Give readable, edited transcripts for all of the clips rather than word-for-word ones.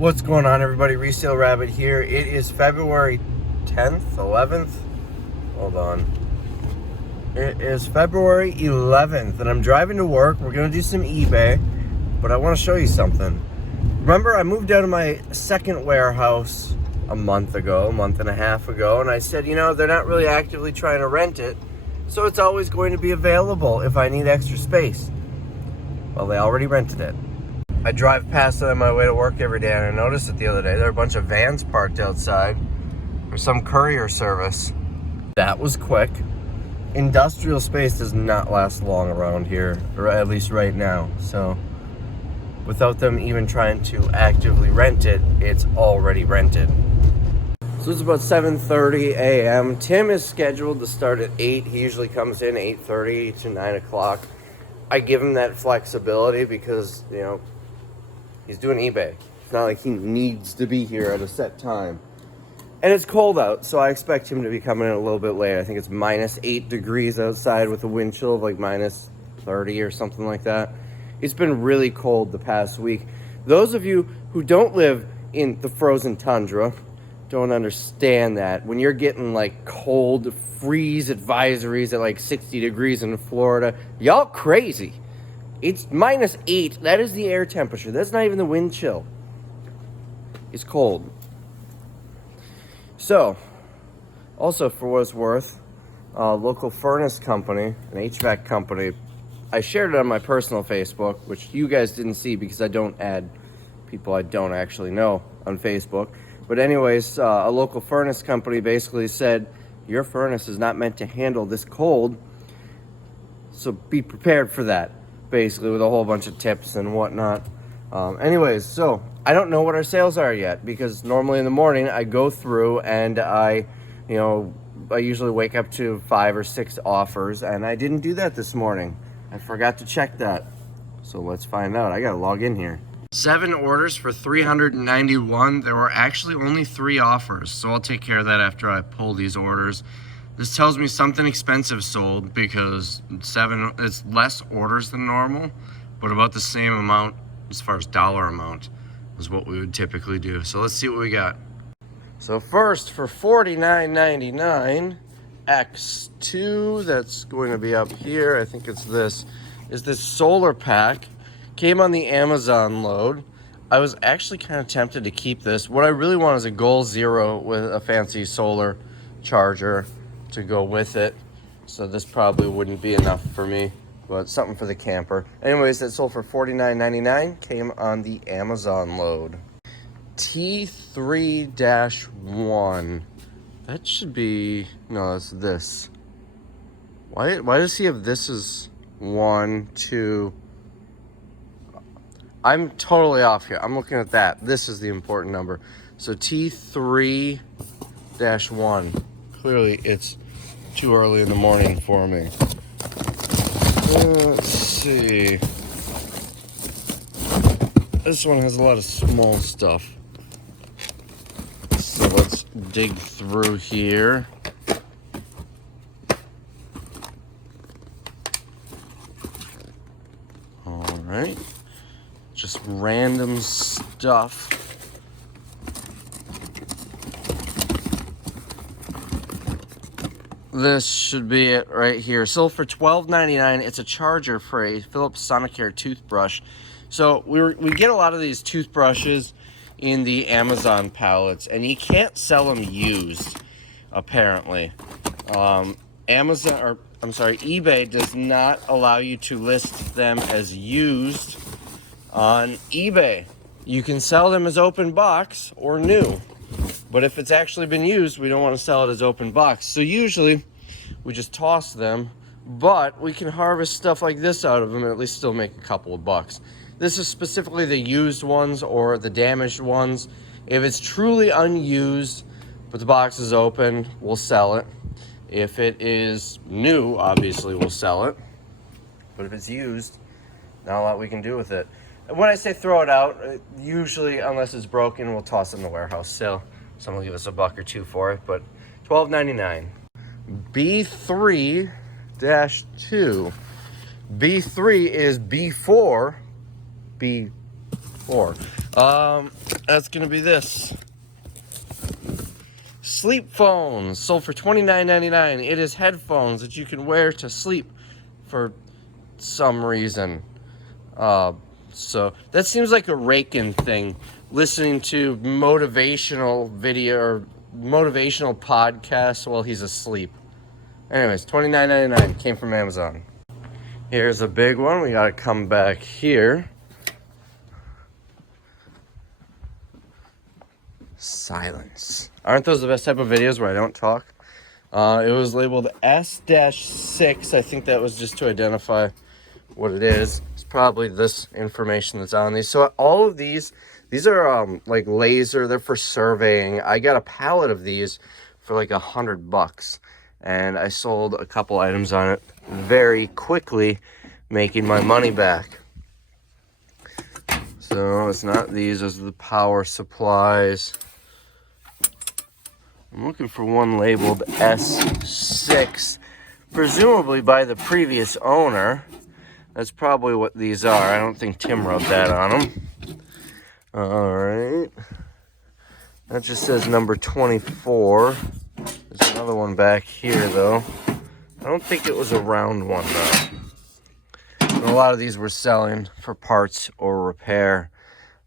What's going on, everybody? Resale Rabbit here. It is February 10th, 11th. Hold on. It is February 11th, and I'm driving to work. We're going to do some eBay, but I want to show you something. Remember, I moved out of my second warehouse a month and a half ago, and I said, you know, they're not really actively trying to rent it, so it's always going to be available if I need extra space. Well, they already rented it. I drive past it on my way to work every day, and I noticed it the other day. There are a bunch of vans parked outside for some courier service. That was quick. Industrial space does not last long around here, or at least right now. So without them even trying to actively rent it, it's already rented. So it's about 7:30 a.m. Tim is scheduled to start at 8. He usually comes in 8:30 to 9 o'clock. I give him that flexibility because, you know, he's doing eBay. It's not like he needs to be here at a set time. And it's cold out, so I expect him to be coming in a little bit later. I think it's -8 degrees outside with a wind chill of like -30 or something like that. It's been really cold the past week. Those of you who don't live in the frozen tundra don't understand that. When you're getting like cold freeze advisories at like 60 degrees in Florida, y'all crazy. It's -8. That is the air temperature. That's not even the wind chill. It's cold. So, also for what it's worth, a local furnace company, an HVAC company, I shared it on my personal Facebook, which you guys didn't see because I don't add people I don't actually know on Facebook. But anyways, a local furnace company basically said, your furnace is not meant to handle this cold, so be prepared for that. Basically, with a whole bunch of tips and whatnot. Anyways, so I don't know what our sales are yet because normally in the morning I go through and I usually wake up to 5 or 6 offers, and I didn't do that this morning. I forgot to check that. So let's find out. I gotta log in here. 7 orders for $391. There were actually only 3 offers, so I'll take care of that after I pull these orders. This tells me something expensive sold because it's less orders than normal, but about the same amount as far as dollar amount is what we would typically do. So let's see what we got. So first, for $49.99, X2, that's going to be up here. I think it's this, is this solar pack. Came on the Amazon load. I was actually kind of tempted to keep this. What I really want is a Goal Zero with a fancy solar charger to go with it. So this probably wouldn't be enough for me, but something for the camper. Anyways, that sold for $49.99, came on the Amazon load. T3-1. That should be, no, that's this. Why does he have this as 1, 2? I'm totally off here. I'm looking at that. This is the important number. So T3-1. Clearly, it's too early in the morning for me. Let's see. This one has a lot of small stuff. So let's dig through here. All right. Just random stuff. This should be it right here. Sold for $12.99. It's a charger for a Philips Sonicare toothbrush. So we get a lot of these toothbrushes in the Amazon pallets, and you can't sell them used, apparently. eBay does not allow you to list them as used on eBay. You can sell them as open box or new. But if it's actually been used, we don't want to sell it as open box. So usually we just toss them, but we can harvest stuff like this out of them and at least still make a couple of bucks. This is specifically the used ones or the damaged ones. If it's truly unused, but the box is open, we'll sell it. If it is new, obviously we'll sell it. But if it's used, not a lot we can do with it. And when I say throw it out, usually, unless it's broken, we'll toss it in the warehouse sale. Someone will give us $1 or $2 for it, but $12.99. B3-2. B3 is B4. That's gonna be this. Sleep phones sold for $29.99. It is headphones that you can wear to sleep for some reason. So that seems like a rake-in thing, listening to motivational video or motivational podcasts while he's asleep. Anyways, $29.99 came from Amazon. Here's a big one. We gotta come back here. Silence. Aren't those the best type of videos where I don't talk? It was labeled S-6. I think that was just to identify what it is. It's probably this information that's on these. So all of these are like laser. They're for surveying. I got a pallet of these for like $100, and I sold a couple items on it very quickly, making my money back. So it's not these. Those are the power supplies. I'm looking for one labeled S6, presumably by the previous owner. That's probably what these are. I don't think Tim rubbed that on them. All right. That just says number 24. There's another one back here, though. I don't think it was a round one, though. And a lot of these were selling for parts or repair.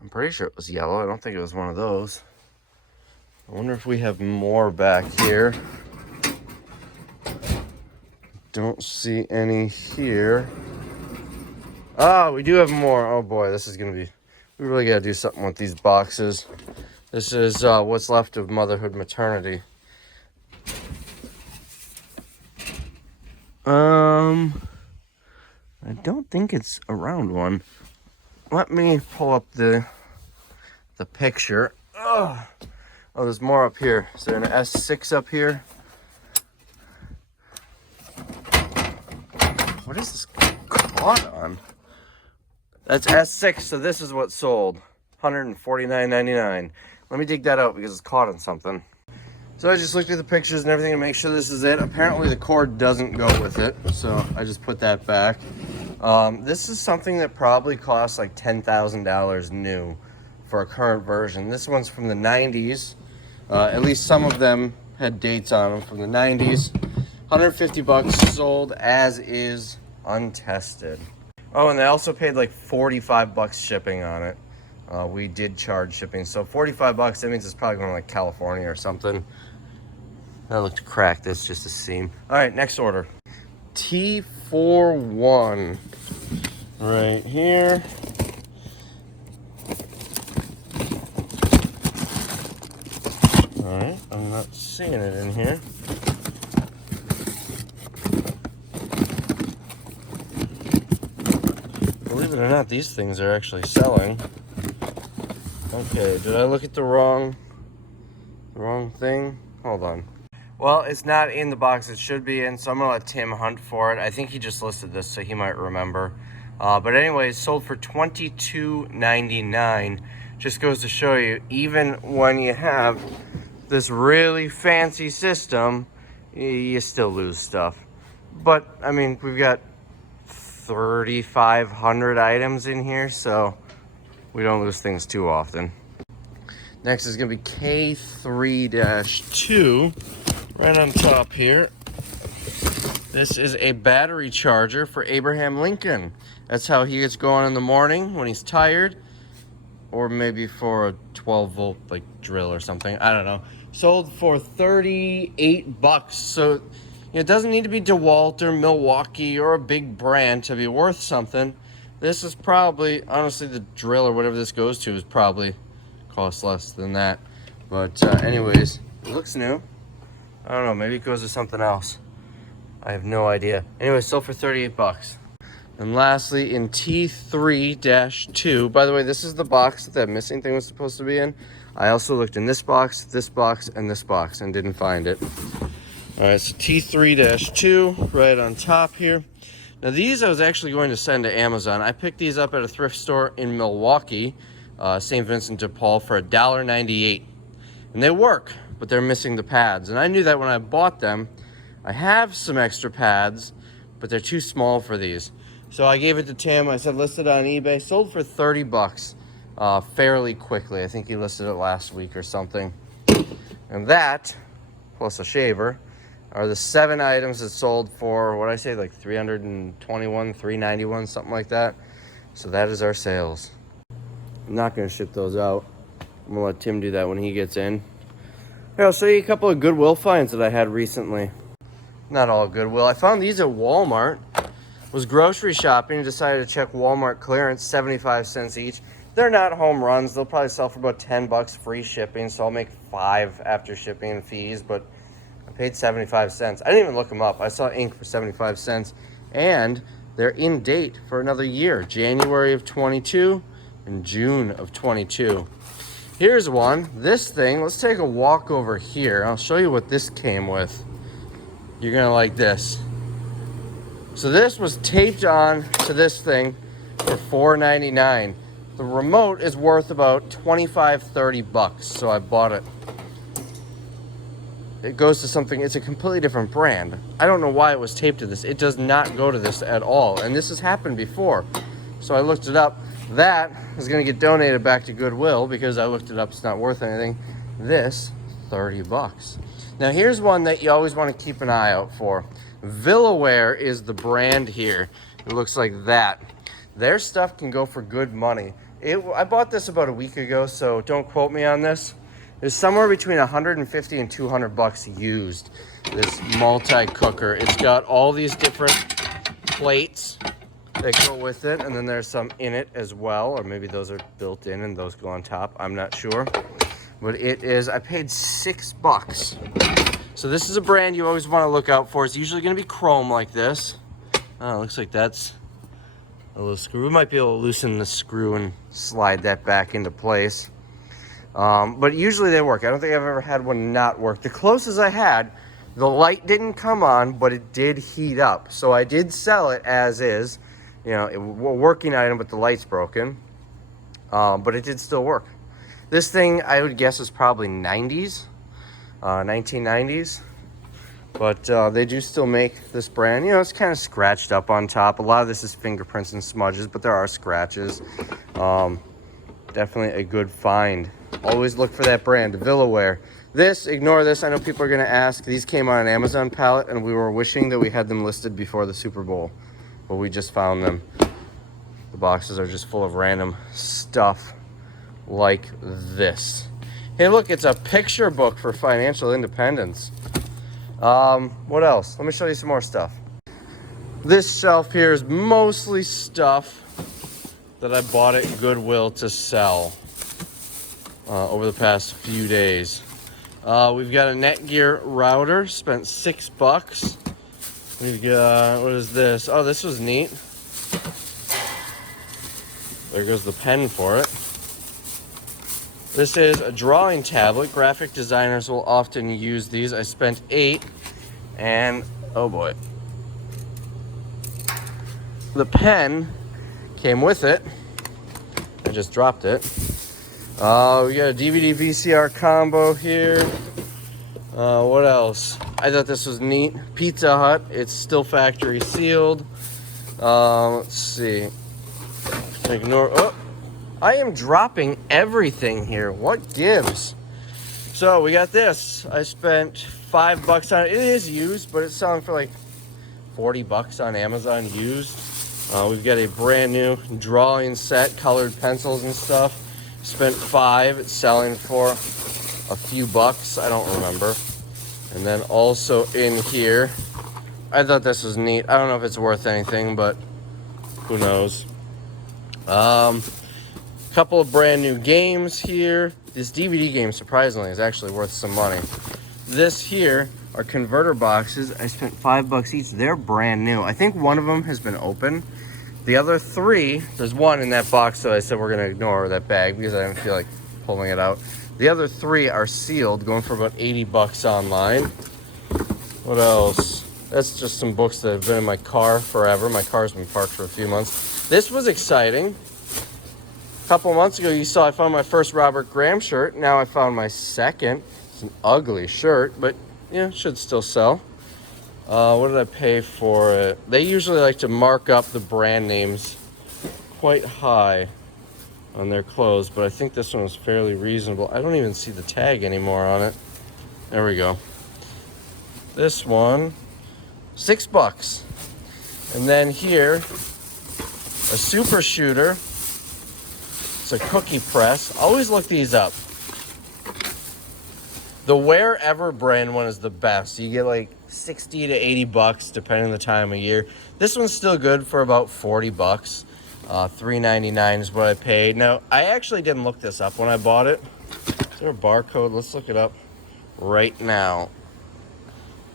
I'm pretty sure it was yellow. I don't think it was one of those. I wonder if we have more back here. Don't see any here. Ah, we do have more. Oh boy, this is gonna be, we really gotta do something with these boxes. This is what's left of motherhood maternity. I don't think it's a round one. Let me pull up the picture. Ugh. Oh, there's more up here. Is there an S6 up here? What is this caught on? That's S6, so this is what sold. $149.99. Let me dig that out because it's caught on something. So I just looked at the pictures and everything to make sure this is it. Apparently the cord doesn't go with it, so I just put that back. This is something that probably costs like $10,000 new for a current version. This one's from the 90s. At least some of them had dates on them from the 90s. $150 sold as is, untested. Oh, and they also paid like $45 shipping on it. We did charge shipping, so $45, that means it's probably going to like California or something. That looked cracked, that's just a seam. All right, next order. T41 right here. All right, I'm not seeing it in here. Believe it or not, these things are actually selling. Okay, did I look at the wrong thing? Hold on. Well, it's not in the box it should be in, so I'm gonna let Tim hunt for it. I think he just listed this, so he might remember. But anyways, sold for $22.99. Just goes to show you, even when you have this really fancy system, you still lose stuff. But I mean, we've got 3,500 items in here, so we don't lose things too often. Next is gonna be K3-2 right on top here. This is a battery charger for Abraham Lincoln. That's how he gets going in the morning when he's tired, or maybe for a 12-volt like drill or something. I don't know. Sold for $38. So it doesn't need to be DeWalt or Milwaukee or a big brand to be worth something. This is probably, honestly, the drill or whatever this goes to is probably cost less than that. But anyways, it looks new. I don't know, maybe it goes to something else. I have no idea. Anyway, sold for $38. And lastly, in T3-2, by the way, this is the box that that missing thing was supposed to be in. I also looked in this box, and this box, and didn't find it. All right, so T3-2 right on top here. Now these I was actually going to send to Amazon. I picked these up at a thrift store in Milwaukee, St. Vincent de Paul, for $1.98. And they work, but they're missing the pads. And I knew that when I bought them. I have some extra pads, but they're too small for these. So I gave it to Tim. I said, list it on eBay. Sold for $30. fairly quickly. I think he listed it last week or something. And that, plus a shaver, are the 7 items that sold for, what did I say, like $321, $391, something like that. So that is our sales. I'm not going to ship those out. I'm going to let Tim do that when he gets in. Here, I'll show you a couple of Goodwill finds that I had recently. Not all Goodwill. I found these at Walmart. Was grocery shopping, decided to check Walmart clearance, 75 cents each. They're not home runs. They'll probably sell for about 10 bucks free shipping, so I'll make 5 after shipping and fees, but I paid 75 cents. I didn't even look them up. I saw ink for 75 cents, and they're in date for another year, January of 22 and June of 22. Here's one. This thing, let's take a walk over here. I'll show you what this came with. You're gonna like this. So this was taped on to this thing for $4.99. The remote is worth about 25, 30 bucks, so I bought it. It goes to something, it's a completely different brand. I don't know why it was taped to this. It does not go to this at all, and this has happened before. So I looked it up. That is gonna get donated back to Goodwill because I looked it up, it's not worth anything. This, 30 bucks. Now here's one that you always wanna keep an eye out for. Villaware is the brand here. It looks like that. Their stuff can go for good money. I bought this about a week ago, so don't quote me on this. It's somewhere between 150 and 200 bucks used, this multi-cooker. It's got all these different plates that go with it, and then there's some in it as well, or maybe those are built in and those go on top. I'm not sure. But it is, I paid 6 bucks. So this is a brand you always want to look out for. It's usually going to be chrome like this. Oh, it looks like that's a little screw. We might be able to loosen the screw and slide that back into place. But usually they work. I don't think I've ever had one not work. The closest I had, the light didn't come on, but it did heat up. So I did sell it as is. You know, a working item, but the light's broken. But it did still work. This thing, I would guess, is probably 90s. 1990s, but they do still make this brand. You know, it's kind of scratched up on top. A lot of this is fingerprints and smudges, but there are scratches. Definitely a good find. Always look for that brand, Villaware. This, ignore this. I know people are going to ask. These came on an Amazon pallet, and we were wishing that we had them listed before the Super Bowl, but we just found them. The boxes are just full of random stuff like this. Hey, look, it's a picture book for financial independence. What else? Let me show you some more stuff. This shelf here is mostly stuff that I bought at Goodwill to sell over the past few days. We've got a Netgear router, spent 6 bucks. We've got, what is this? Oh, this was neat. There goes the pen for it. This is a drawing tablet. Graphic designers will often use these. I spent 8, and oh boy. The pen came with it. I just dropped it. We got a DVD VCR combo here. What else? I thought this was neat. Pizza Hut. It's still factory sealed. Let's see. Ignore. Oh. I am dropping everything here. What gives? So we got this. I spent 5 bucks on it. It is used, but it's selling for like 40 bucks on Amazon used. We've got a brand new drawing set, colored pencils and stuff. Spent 5. It's selling for a few bucks. I don't remember. And then also in here, I thought this was neat. I don't know if it's worth anything, but who knows. Couple of brand new games here. This DVD game, surprisingly, is actually worth some money. This here are converter boxes. I spent 5 bucks each. They're brand new. I think one of them has been open. The other 3, there's one in that box, so I said we're gonna ignore that bag because I didn't feel like pulling it out. The other 3 are sealed, going for about 80 bucks online. What else? That's just some books that have been in my car forever. My car's been parked for a few months. This was exciting. A couple months ago, you saw I found my first Robert Graham shirt. Now I found my second. It's an ugly shirt, but yeah, should still sell. What did I pay for it? They usually like to mark up the brand names quite high. on their clothes, but I think this one was fairly reasonable. I don't even see the tag anymore on it. There we go. This one, $6. And then here, a super shooter. It's a cookie press. Always look these up. The Wherever brand one is the best. You get like 60 to 80 bucks depending on the time of year. This one's still good for about 40 bucks. $3.99 is what I paid. Now, I actually didn't look this up when I bought it. Is there a barcode? Let's look it up right now.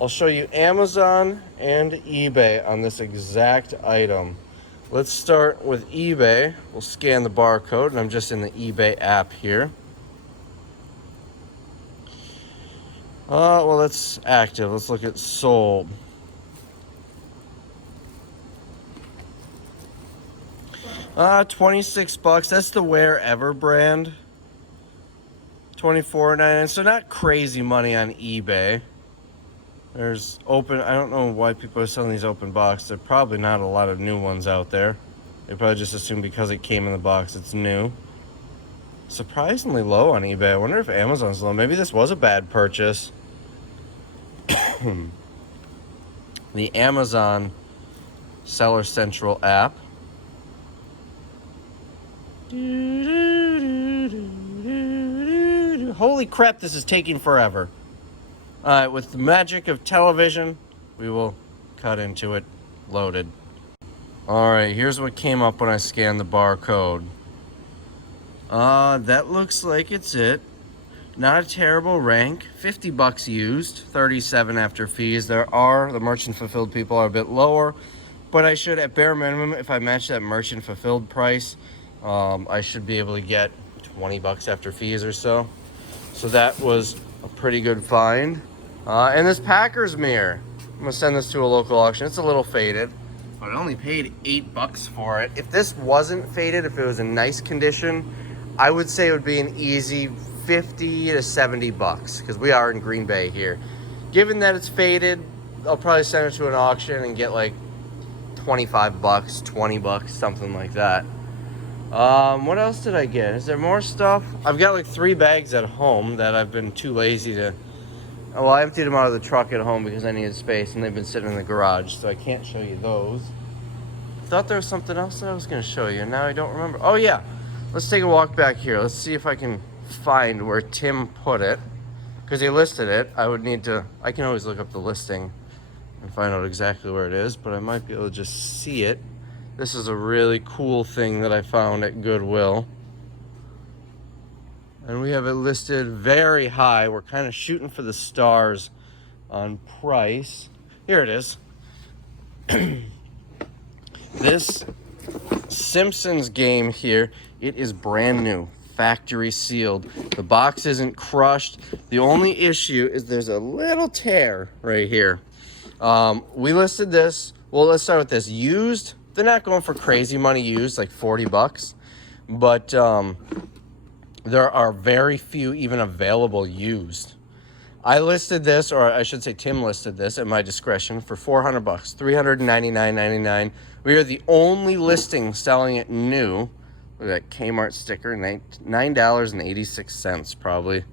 I'll show you Amazon and eBay on this exact item. Let's start with eBay. We'll scan the barcode, and I'm just in the eBay app here. Well, that's active. Let's look at sold. $26. That's the Wherever brand. $24.99. So not crazy money on eBay. There's open. I don't know why people are selling these open box. There are probably not a lot of new ones out there. They probably just assume because it came in the box, it's new. Surprisingly low on eBay. I wonder if Amazon's low. Maybe this was a bad purchase. The Amazon Seller Central app. Holy crap, this is taking forever. Alright, with the magic of television, we will cut into it. Loaded. Alright, here's what came up when I scanned the barcode. That looks like it's it. Not a terrible rank. 50 bucks used, 37 after fees. The merchant fulfilled people are a bit lower, but I should, at bare minimum, if I match that merchant fulfilled price, I should be able to get 20 bucks after fees or so. So that was a pretty good find. And this Packers mirror, I'm gonna send this to a local auction. It's a little faded, but I only paid $8 for it. If this wasn't faded, if it was in nice condition, I would say it would be an easy 50 to 70 bucks, because we are in Green Bay here. Given that it's faded, I'll probably send it to an auction and get like 25 bucks, 20 bucks, something like that. What else did I get? Is there more stuff? I've got like 3 bags at home that I've been too lazy to... Well, I emptied them out of the truck at home because I needed space, and they've been sitting in the garage, so I can't show you those. I thought there was something else that I was going to show you, and now I don't remember. Oh, yeah. Let's take a walk back here. Let's see if I can find where Tim put it, because he listed it. I can always look up the listing and find out exactly where it is, but I might be able to just see it. This is a really cool thing that I found at Goodwill. And we have it listed very high. We're kind of shooting for the stars on price. Here it is. This Simpsons game here, it is brand new, factory sealed. The box isn't crushed. The only issue is there's a little tear right here. We listed this, well, let's start with this. Used, they're not going for crazy money used, like 40 bucks. But there are very few even available used. I listed this, or I should say Tim listed this at my discretion for 400 bucks, $399.99. We are the only listing selling it new. Look at that Kmart sticker, $9.86 probably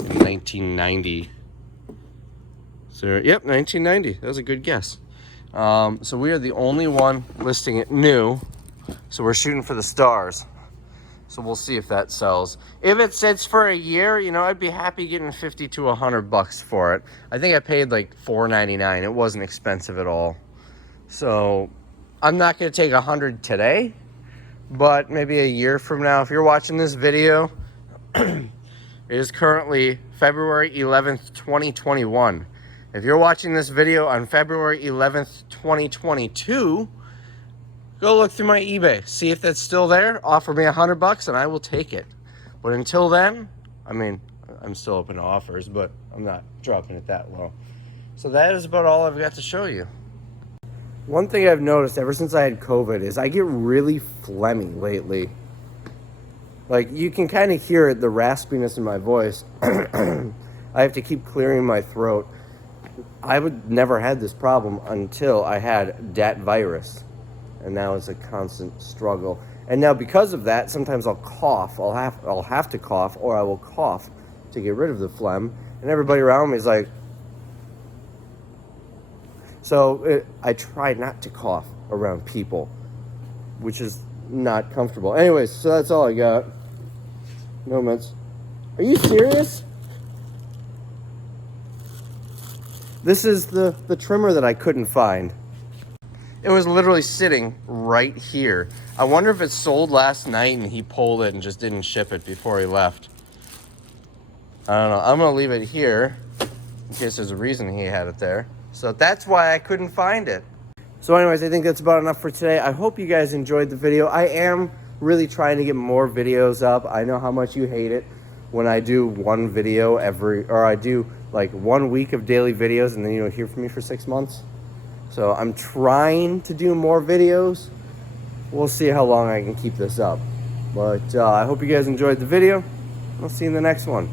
in 1990. So, yep, 1990. That was a good guess. So we are the only one listing it new. So we're shooting for the stars. So we'll see if that sells. If it sits for a year, you know, I'd be happy getting 50 to 100 bucks for it. I think I paid like $4.99. It wasn't expensive at all. So I'm not going to take 100 today, but maybe a year from now. If you're watching this video, it is currently February 11th, 2021. If you're watching this video on February 11th, 2022, go look through my eBay, see if that's still there, offer me 100 bucks and I will take it. But until then, I mean, I'm still open to offers, but I'm not dropping it that low. So that is about all I've got to show you. One thing I've noticed ever since I had COVID is I get really phlegmy lately. Like, you can kind of hear it, the raspiness in my voice. I have to keep clearing my throat. I would never had this problem until I had that virus. And now it's a constant struggle. And now because of that, sometimes I'll cough. I'll have to cough, or I will cough to get rid of the phlegm. And everybody around me is like, I try not to cough around people, which is not comfortable. Anyways, so that's all I got. No mints. Are you serious? This is the trimmer that I couldn't find. It was literally sitting right here. I wonder if it sold last night and he pulled it and just didn't ship it before he left. I don't know. I'm gonna leave it here in case there's a reason he had it there. So that's why I couldn't find it. So anyways, I think that's about enough for today. I hope you guys enjoyed the video. I am really trying to get more videos up. I know how much you hate it when I do one video I do like 1 week of daily videos and then you don't hear from me for 6 months. So I'm trying to do more videos. We'll see how long I can keep this up. But I hope you guys enjoyed the video. I'll see you in the next one.